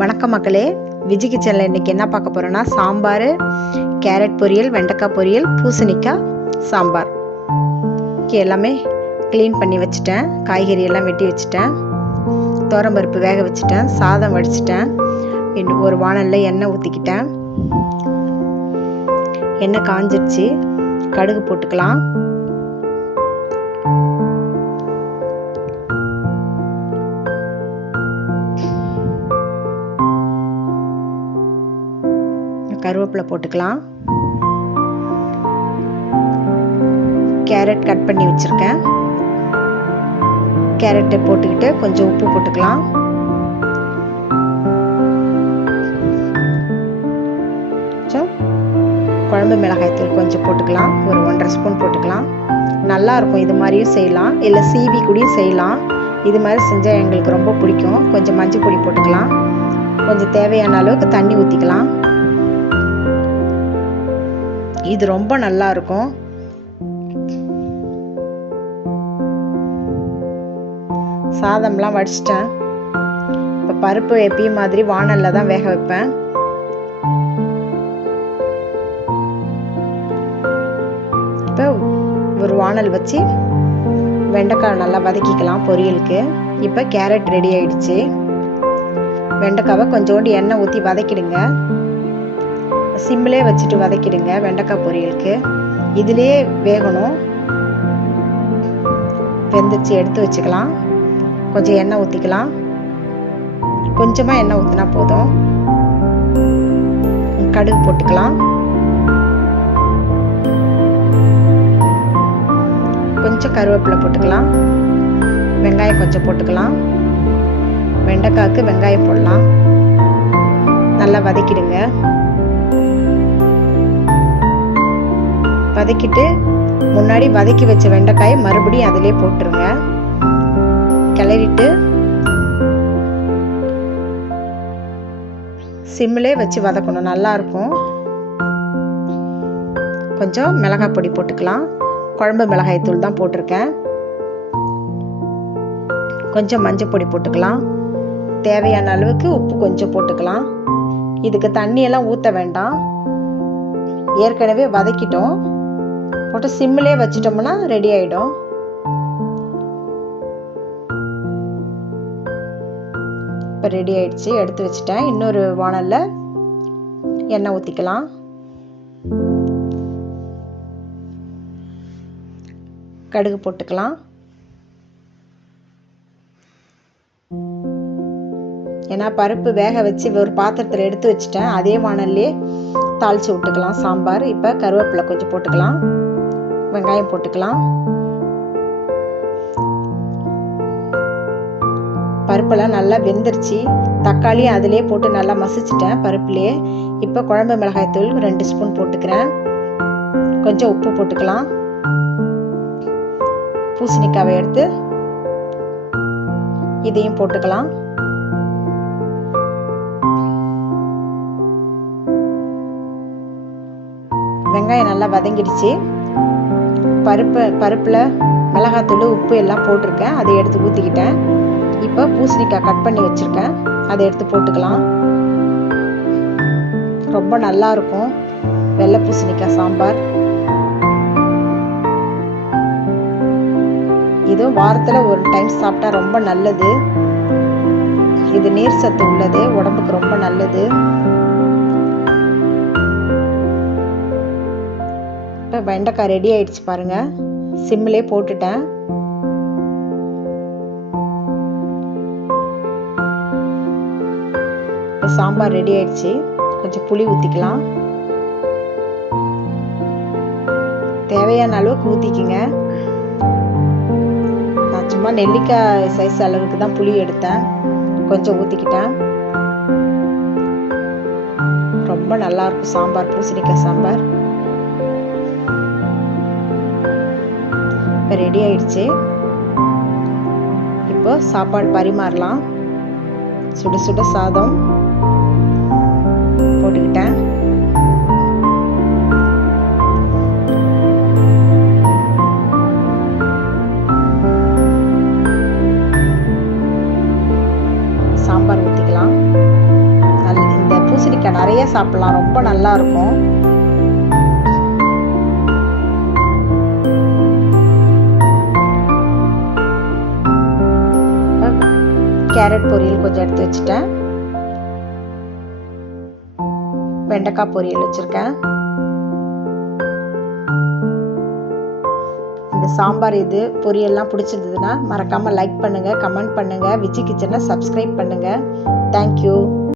வணக்கம் மக்களே. விஜி கிச்சனில் இன்றைக்கி என்ன பார்க்க போகிறோன்னா சாம்பார் கேரட் பொரியல் வெண்டைக்காய் பொரியல் பூசணிக்காய் சாம்பார். ஓகே எல்லாமே க்ளீன் பண்ணி வச்சுட்டேன். காய்கறி எல்லாம் வெட்டி வச்சுட்டேன். தோரம்பருப்பு வேக வச்சுட்டேன். சாதம் வடிச்சிட்டேன். இன்னும் ஒரு வானலில் எண்ணெய் ஊற்றிக்கிட்டேன் எண்ணெய் காஞ்சிருச்சு. கடுகு போட்டுக்கலாம். கருவேப்பிலை போட்டுக்கலாம். கேரட் கட் பண்ணி வச்சுருக்கேன். கேரட்டை போட்டுக்கிட்டு கொஞ்சம் உப்பு போட்டுக்கலாம். குழம்பு மிளகாய்த்தூள் கொஞ்சம் போட்டுக்கலாம். ஒரு ஒன்றரை ஸ்பூன் போட்டுக்கலாம். நல்லா இருக்கும் இது மாதிரியும் செய்யலாம். இல்லை சீவி கூடயும் செய்யலாம். இது மாதிரி செஞ்சால் எங்களுக்கு ரொம்ப பிடிக்கும். கொஞ்சம் மஞ்சள் பொடி போட்டுக்கலாம். கொஞ்சம் தேவையான அளவுக்கு தண்ணி ஊற்றிக்கலாம் இது ரொம்ப நல்லா இருக்கும் சாதம்லாம் வடிச்சிட்டேன். இப்போ பருப்பு எப்பயும் மாதிரி வானலில் தான் வேக வைப்பேன். இப்போ ஒரு வானல் வச்சு வெண்டைக்காய் நல்லா வதக்கிக்கலாம் பொரியலுக்கு. இப்போ கேரட் ரெடி ஆயிடுச்சு. வெண்டைக்காவை கொஞ்சோண்டு எண்ணெய் ஊற்றி வதக்கிடுங்க. சிம்மிலே வச்சுட்டு வதக்கிடுங்க வெண்டைக்காய் பொரியலுக்கு. இதுலேயே வேகணும். வெந்துச்சு எடுத்து வச்சுக்கலாம். கொஞ்சம் எண்ணெய் ஊற்றிக்கலாம் கொஞ்சமாக எண்ணெய் ஊற்றினா போதும். கடுகு போட்டுக்கலாம். கொஞ்சம் கருவேப்பிலை போட்டுக்கலாம். வெங்காயம் கொஞ்சம் போட்டுக்கலாம். வெண்டைக்காய்க்கு வெங்காயம் போடலாம். நல்லா வதக்கிடுங்க. வதக்கிட்டு முன்னாடி வதக்கி வச்ச வெண்டைக்காயை மறுபடியும் அதிலே போட்டுருங்க. கிளறிட்டு சிம்மிலே வச்சு வதக்கணும். நல்லா இருக்கும். கொஞ்சம் மிளகாய் பொடி போட்டுக்கலாம். குழம்பு மிளகாய் தூள் தான் போட்டிருக்கேன். கொஞ்சம் மஞ்சள் பொடி போட்டுக்கலாம். தேவையான அளவுக்கு உப்பு கொஞ்சம் போட்டுக்கலாம். இதுக்கு தண்ணியெல்லாம் ஊற்ற வேண்டாம். ஏற்கனவே வதக்கிட்டோம். போட்டு சிம்மிலே வச்சிட்டோம்னா ரெடி ஆகிடும் இப்போ ரெடி ஆயிடுச்சு. எடுத்து வச்சுட்டேன். இன்னொரு வானலில் எண்ணெய் ஊற்றிக்கலாம் கடுகு போட்டுக்கலாம். ஏன்னா பருப்பு வேக வச்சு ஒரு பாத்திரத்தில் எடுத்து வச்சுட்டேன். அதே வானல்லே தாளித்து விட்டுக்கலாம். சாம்பார் இப்போ கருவேப்பிலை கொஞ்சம் போட்டுக்கலாம். வெங்காயம் போட்டுக்கலாம். பருப்பெல்லாம் நல்லா வெந்துருச்சு. தக்காளி அதிலே போட்டு நல்லா மசிச்சிட்டேன் பருப்புலேயே இப்போ குழம்பு மிளகாய் தூள் ரெண்டு ஸ்பூன் போட்டுக்கிறேன். கொஞ்சம் உப்பு போட்டுக்கலாம். பூசணிக்காவை எடுத்து இதையும் போட்டுக்கலாம். வெங்காயம் நல்லா வதங்கிடுச்சு. பருப்பு பருப்பில் மிளகாத்தூள் உப்பு எல்லாம் போட்டிருக்கேன். அதை எடுத்து ஊற்றிக்கிட்டேன் இப்போ பூசணிக்காய் கட் பண்ணி வச்சுருக்கேன். அதை எடுத்து போட்டுக்கலாம். ரொம்ப நல்லா இருக்கும். வெள்ளை பூசணிக்காய் சாம்பார். இது வாரத்தில் ஒரு டைம் சாப்பிட்டா ரொம்ப நல்லது. இது நீர் சத்து உள்ளது. உடம்புக்கு ரொம்ப நல்லது. இப்போ வெண்டைக்காய் ரெடி ஆயிடுச்சு பாருங்க. சிம்மிலே போட்டுட்டேன். சாம்பார் ரெடி ஆயிடுச்சு. கொஞ்சம் புளி ஊற்றிக்கலாம் தேவையான அளவுக்கு ஊற்றிக்கிங்க நான் சும்மா நெல்லிக்காய் சைஸ் அளவுக்கு தான் புளி எடுத்தேன். கொஞ்சம் ஊற்றிக்கிட்டேன் ரொம்ப நல்லா இருக்கும் சாம்பார் பூசணிக்காய் சாம்பார். இப்போ ரெடி ஆயிடுச்சு. இப்போ சாப்பாடு பரிமாறலாம். சுட சுட சாதம் போட்டுக்கிட்டேன். சாம்பார் ஊற்றிக்கலாம் பூசணிக்காய் நிறைய சாப்பிடலாம். ரொம்ப நல்லா இருக்கும். கேரட் பொரியல் கொஞ்சம் எடுத்து வச்சுட்டேன். வெண்டைக்காய் பொரியல் வச்சுருக்கேன். இந்த சாம்பார் இது பொரியல்லாம் பிடிச்சிருந்ததுன்னா மறக்காமல் லைக் பண்ணுங்கள் கமெண்ட் பண்ணுங்கள் விஜி கிச்சனை சப்ஸ்கிரைப் பண்ணுங்கள் தேங்க்யூ